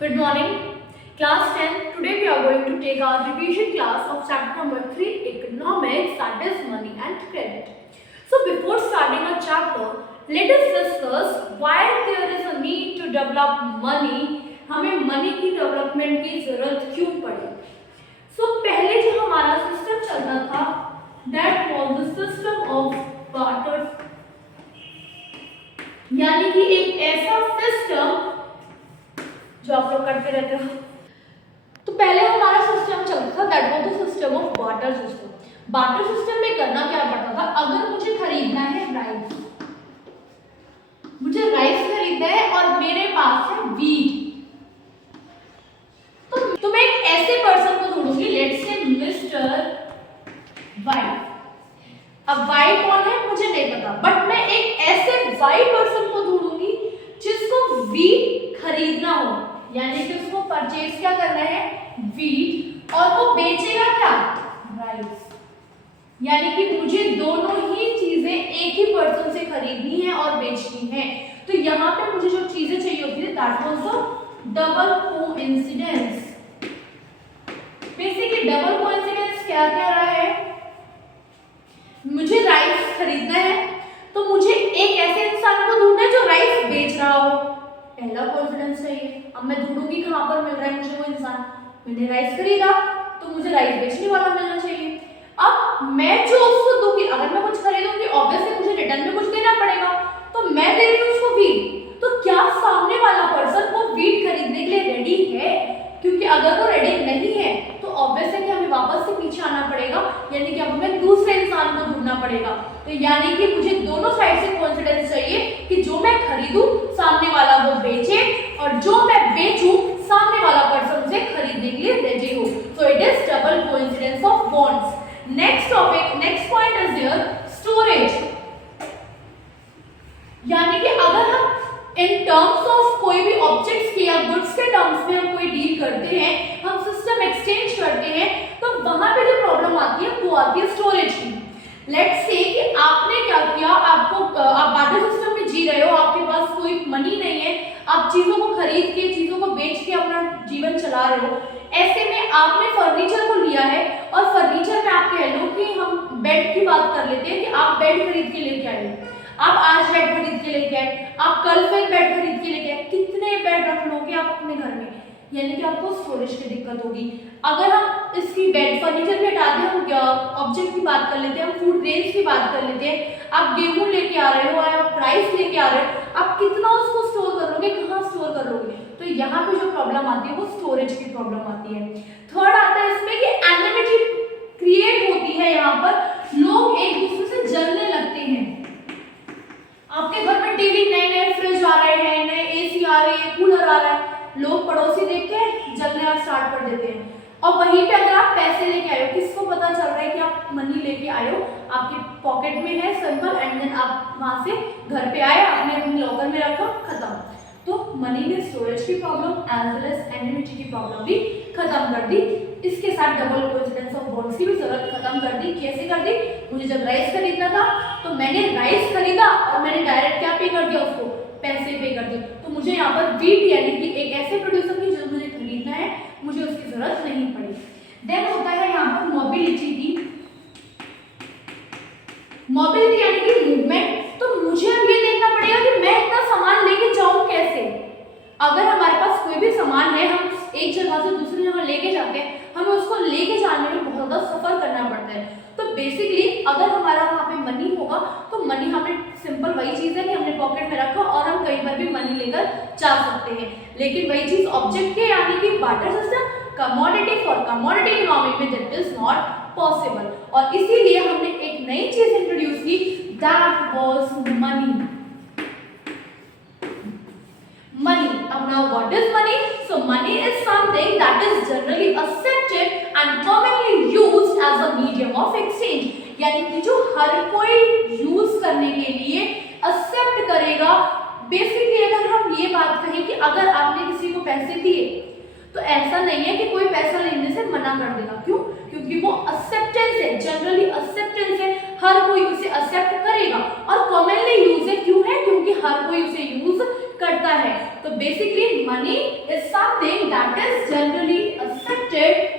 Good morning, class 10. Today we are going to take our revision class of chapter number 3, economics, that is money and credit. So before starting our chapter, let us discuss why there is a need to develop money. हमें money की development की जरूरत क्यों पड़ी? So पहले जो हमारा system चलता था, that was the system of barter, यानी कि एक ऐसा सिस्टम जो आप लोग करते रहते हो। तो पहले हमारा सिस्टम चलता था, that was the system of barter system. Barter system में करना क्या पड़ता था, अगर मुझे खरीदना है राइस, मुझे राइस खरीदना है और मेरे पास है वीट, तो मैं एक ऐसे पर्सन को ढूंढूंगी, लेट्स से मिस्टर वाई। अब वाई कौन है मुझे नहीं पता, बट मैं एक ऐसे वाई पर्सन को ढूंढूंगी जिसको वीट खरीदना हो, यानी कि उसको परचेज क्या करना है, वीट, और वो बेचेगा क्या, राइस। यानी कि मुझे दोनों ही चीजें एक ही पर्सन से खरीदनी है और बेचनी है। तो यहाँ पे मुझे जो चीजें चाहिए होती है, that was the double coincidence. Basically double coincidence क्या कह रहा है, मुझे राइस खरीदना है तो मुझे एक ऐसे इंसान को ढूंढना है जो राइस बेच रहा हो, पहला कॉन्फिडेंस चाहिए। अब मैं ढूंढूंगी कहां पर मिल रहा है मुझे वो इंसान, मैंने राइस खरीदा तो मुझे राइस बेचने वाला मिलना चाहिए। अब मैं जो उसको दूंगी, अगर मैं कुछ खरीदूंगी ऑब्वियसली मुझे रिटर्न में कुछ देना पड़ेगा, तो मैं दे रही हूँ उसको वीट, तो क्या सामने वाला पर्सन वो वीट खरीदने के लिए रेडी है? क्योंकि अगर वो रेडी नहीं है तो ऑब्वियसली कि हमें वापस से पीछे आना पड़ेगा, यानी कि अब हमें दूसरे इंसान को ढूंढना पड़ेगा। तो यानी कि मुझे दोनों साइड से कॉन्फिडेंस चाहिए कि जो मैं खरीदूं सामने वाला वो बेचे, और जो मैं बेचूं सामने वाला पर्सन उसे खरीदने के लिए रेडी हो। So it is double coincidence of bonds. Next topic, next point is here storage. यानी कि अगर हम इन टर्म्स ऑफ कोई भी ऑब्जेक्ट्स के या गुड्स के टर्म्स में हम कोई डील करते हैं, हम सिस्टम एक्सचेंज करते हैं, तो वहां पे जो प्रॉब्लम आती है वो आती है स्टोरेज की। लेट्स से कि आपने क्या किया, आप बार्टर सिस्टम में जी रहे हो, आपके पास कोई मनी नहीं है, आप चीजों को खरीद के चीजों को बेच के अपना जीवन चला रहे हो। ऐसे में आपने फर्नीचर को लिया है, और फर्नीचर में आप कह लो कि हम बेड की बात कर लेते हैं कि आप बेड खरीद के लेके आए, आप आज बेड खरीद के लेके आए, आप कल फिर बेड खरीद के लेके आए, कितने बेड रख लोगे आप अपने घर में? यानी कि आपको स्टोरेज की दिक्कत होगी। अगर हम इसकी बेड फर्नीचर में हटाते हैं, हम ऑब्जेक्ट की बात कर लेते हैं, हम फूड ग्रेन्स की बात कर लेते हैं, आप गेहूं लेके आ रहे हो, आप राइस लेके आ रहे हो, आप कितना उसको स्टोर कर लोगे, कहाँ स्टोर कर लोगे? तो यहाँ पे जो प्रॉब्लम आती है वो स्टोरेज की प्रॉब्लम आती है। थर्ड आता है इसमें कि एनिमिटी क्रिएट होती है, यहाँ पर लोग एक दूसरे से जलने लगते हैं। आपके घर में टीवी, नए नए फ्रिज आ रहे हैं, नए एसी आ रहे हैं, कूलर आ रहा है, लोग पड़ोसी देख के जलने स्टार्ट कर देते हैं। और वहीं पे अगर आप पैसे लेके आए हो, किसको पता चल रहा है कि आप मनी लेके आए हो, आपके पॉकेट में है सिंपल, एंड देन आप वहां से घर पे आए, आपने अपने लॉकर में रखा, खत्म। तो मनी ने स्टोरेज की problem as well as amenity की प्रॉब्लम भी खत्म कर दी। इसके साथ डबल कोइंसिडेंस ऑफ बॉन्ड्स की भी जरूरत खत्म कर दी। कैसे कर दी? मुझे जब राइस खरीदना था तो मैंने राइस खरीदा और मैंने डायरेक्ट क्या पे कर दिया, उसको पैसे पे कर दिए, तो मुझे यहाँ पर वीट यानी कि एक ऐसे प्रोड्यूसर की जो मुझे खरीदना है, मुझे उसकी जरूरत नहीं पड़ी। देन होता है यहाँ पर मोबिलिटी की, मोबिलिटी यानी कि मूवमेंट। तो मुझे अब ये देखना पड़ेगा कि मैं इतना सामान लेके जाऊं कैसे। अगर हमारे पास कोई भी सामान है, हम एक जगह से दूसरी जगह लेके जाते हैं, हमें उसको लेके जाने में बहुत ज्यादा सफर करना पड़ता है। तो बेसिकली अगर हमारा वहाँ पे मनी होगा तो मनी हमें सिंपल वही चीज है कि हमने पॉकेट में रखा और हम कहीं पर भी मनी लेकर जा सकते हैं। लेकिन वही चीज ऑब्जेक्ट के यानी कि barter system, commodity for commodity economy में दैट इज नॉट पॉसिबल। और इसीलिए हमने एक नई चीज इंट्रोड्यूस की, that was money. Money. Now what is money? So money is something that is generally accepted and commonly used as a medium of exchange. यानी कि जो हर कोई यूज करने के लिए एक्सेप्ट करेगा। बेसिकली अगर हम ये बात कहें कि अगर आपने किसी को पैसे दिए तो ऐसा नहीं है कि कोई पैसा लेने से मना कर देगा। क्यों? क्योंकि वो एक्सेप्टेंस है, जनरली एक्सेप्टेंस है, हर कोई उसे एक्सेप्ट करेगा और कॉमनली यूज है। क्यों है? क्योंकि हर कोई उसे यूज करता है। तो basically money is something that is generally accepted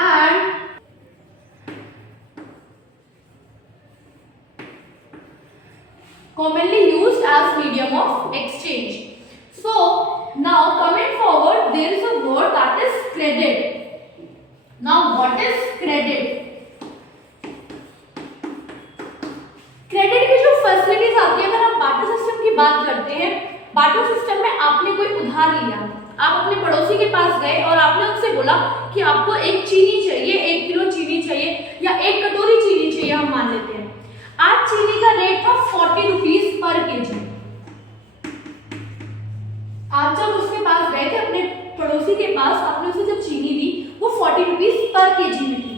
and commonly used as medium of exchange. So now coming forward, there is a word that is credit. Now what is credit? Credit की जो facilities आती है, अगर हम barter system की बात करते हैं, बार्टर सिस्टम में आपने कोई उधार लिया, आप अपने पड़ोसी के पास गए और आपने उनसे बोला कि आपको एक चीनी चाहिए, 1 किलो चीनी चाहिए या 1 कटोरी चीनी चाहिए, हम मान लेते हैं। आज चीनी का रेट था 40 रुपीज पर केजी। आप जब उसके पास गए थे, अपने पड़ोसी के पास, आपने उसे जब चीनी दी, वो 40 रुपीज पर केजी में थी।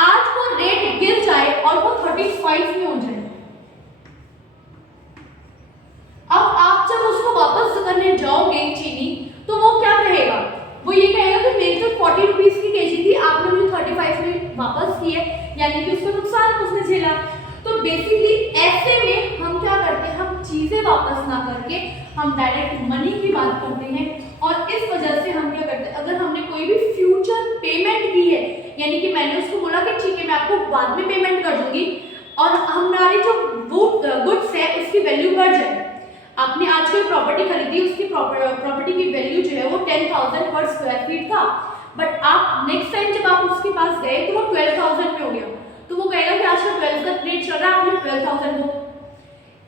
आज वो रेट गिर जाए और वो 35 में हो जाए, अब आप जब उसको वापस करने जाओगे चीनी, तो वो क्या कहेगा? वो ये कहेगा कि मेरी जो 40 रुपीज की केजी थी, आपने मुझे 35 में वापस की है, यानी कि उसका नुकसान उसने झेला। तो बेसिकली ऐसे में हम क्या करते हैं, हम चीजें वापस ना करके हम डायरेक्ट मनी की बात करते हैं। और इस वजह से हम क्या करते हैं, अगर हमने कोई भी फ्यूचर पेमेंट की है, यानी कि मैंने उसको बोला कि ठीक है मैं आपको बाद में पेमेंट कर दूंगी, और हमारी जो गुड्स है उसकी वैल्यू बढ़ जाए। आपने आज कोई प्रॉपर्टी खरीदी, उसकी प्रॉपर्टी की वैल्यू जो है वो 10,000 पर स्क्वायर फीट था, बट आप नेक्स्ट टाइम जब आप उसके पास गए तो वो 12,000 में हो गया, तो वो कहेगा कि आज का 12 का रेट चल रहा है, आपने 12,000 दो।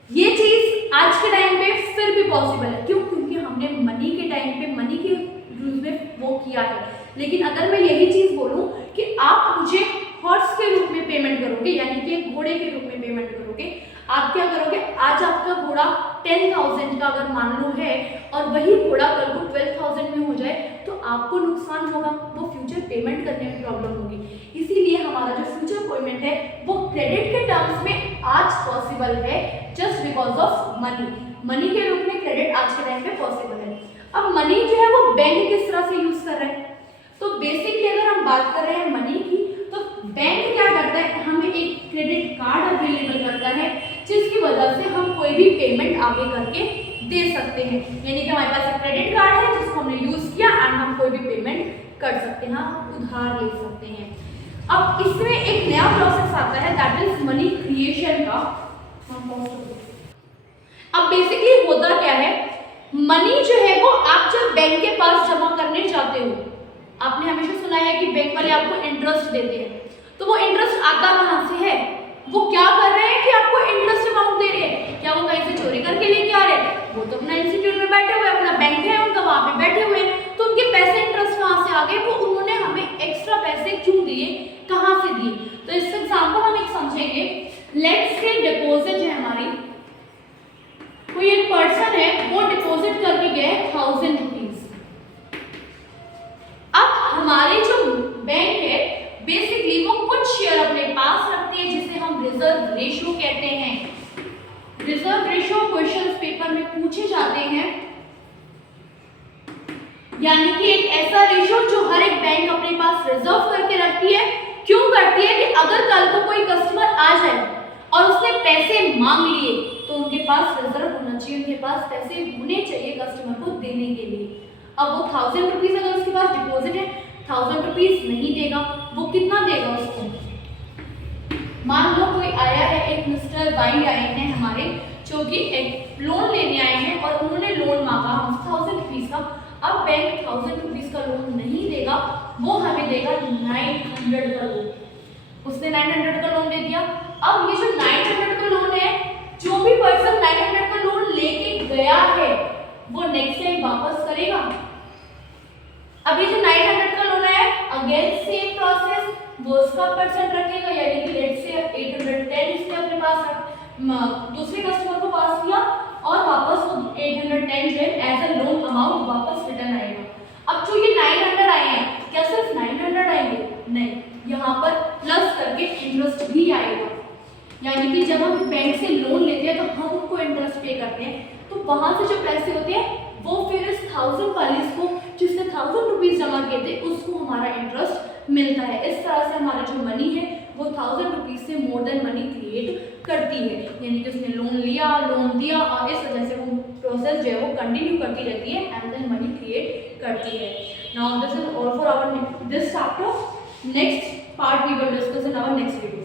ये चीज आज के टाइम पे फिर भी पॉसिबल है, क्यों? क्योंकि हमने मनी के टाइम पे मनी के रूल में वो किया है। लेकिन अगर मैं यही चीज बोलूं कि आप मुझे हॉर्स के रूप में पेमेंट करोगे, यानी कि एक घोड़े के रूप में पेमेंट करोगे, आप क्या करोगे, आज आपका घोड़ा 10,000 का अगर मान लो है और वही घोड़ा कल को 12,000 में हो जाए, तो आपको नुकसान होगा, वो फ्यूचर पेमेंट करने में प्रॉब्लम होगी। इसीलिए हमारा जो फ्यूचर पेमेंट है वो क्रेडिट के टर्म्स में आज पॉसिबल है, just because of money. Money के रूप में क्रेडिट आज के टाइम पे पॉसिबल है। अब मनी जो है वो बैंक किस तरह से यूज कर रहे हैं, तो बेसिकली अगर हम बात कर रहे हैं मनी की, तो बैंक क्या करता है, हमें एक क्रेडिट कार्ड अवेलेबल करता है, जिसकी वजह से हम कोई भी पेमेंट आगे करके दे सकते हैं। यानी कि हमारे पास एक क्रेडिट कार्ड है जिसको हमने यूज किया एंड हम कोई भी पेमेंट कर सकते हैं, हम उधार ले सकते हैं। अब इसमें एक नया प्रोसेस आता है, दैट इज मनी क्रिएशन का। अब बेसिकली होता क्या है, मनी जो है वो आप जब बैंक के पास जमा करने जाते हो, आपने हमेशा सुना है कि बैंक वाले आपको इंटरेस्ट देते हैं, तो वो इंटरेस्ट आता कहाँ से है? वो क्या कर रहे हैं कि आपको इंटरेस्ट अमाउंट दे रहे हैं? क्या वो कहीं से चोरी करके लेके आ रहे हैं? वो तो अपना इंस्टीट्यूट में बैठे हुए, अपना बैंक है उनका, वहां पे बैठे हुए हैं, तो उनके पैसे इंटरेस्ट कहाँ से आ गए? वो उन्होंने हमें एक्स्ट्रा पैसे क्यों दिए, कहाँ से दिए? तो इसका एग्जाम्पल हम एक समझेंगे। लेट्स से डिपॉजिट है हमारी, कोई एक पर्सन है वो डिपॉजिट करके गया है 1000 रुपीज। अब हमारी जो बैंक है बेसिकली वो कुछ शेयर अपने पास रखती है, जिसे हम रिजर्व रेशियो कहते हैं। रिजर्व रेशियो क्वेश्चंस पेपर में पूछे जाते हैं, यानी कि एक ऐसा रेशियो जो हर एक बैंक अपने पास रिजर्व करके रखती है। क्यों करती है? कि अगर कल को कोई कस्टमर आ जाए और उसने पैसे मांग लिए, तो उनके पास रिजर्व होना चाहिए, उनके पास पैसे होने चाहिए कस्टमर को देने के लिए। अब वो 1000 रुपीज अगर उसके पास डिपॉजिट है, 1000 रुपीज नहीं देगा, वो कितना देगा उसको? मान लो कोई आया है, एक मिस्टर वाई आए हैं हमारे, जो कि एक लोन लेने आए हैं और उन्होंने लोन मांगा 1000 रुपीज का। अब बैंक 1000 रुपीज का लोन नहीं देगा, वो हमें देगा 900 का लोन। उसने 900 का लोन दे दिया। अब ये जो 900 का लोन है, जो भी पर्सन 900 का लोन लेके गया है वो नेक्स्ट टाइम वापस करेगा। अब ये जो 900 का लोन है, अगेन सेम प्रोसेस, वो उसका परसेंट रखेगा, यानी कि लेट्स से 810 इसने अपने पास दूसरे कस्टमर को पास किया और वापस वो 810 जो है एज अ लोन अमाउंट वापस रिटर्न आएगा। अब जो ये 900 आए हैं, क्या सिर्फ 900 आएंगे? नहीं, यहाँ पर प्लस करके इंटरेस्ट भी आएगा। यानी कि जब हम बैंक से लोन लेते हैं तो हम उनको इंटरेस्ट पे करते हैं, तो वहां से जो पैसे होते हैं वो फिर इस 1000 वाले को, जिसने 1000 रुपीज जमा किए थे, उसको हमारा इंटरेस्ट मिलता है। इस तरह से हमारा जो मनी है वो 1000 रुपीज़ से मोर देन मनी क्रिएट करती है, यानी कि उसने लोन लिया, लोन दिया और इस वजह से वो प्रोसेस जो है वो कंटिन्यू करती रहती है एंड देन मनी क्रिएट करती है। Now this is all for our this chapter. Next part we will discuss in our next video.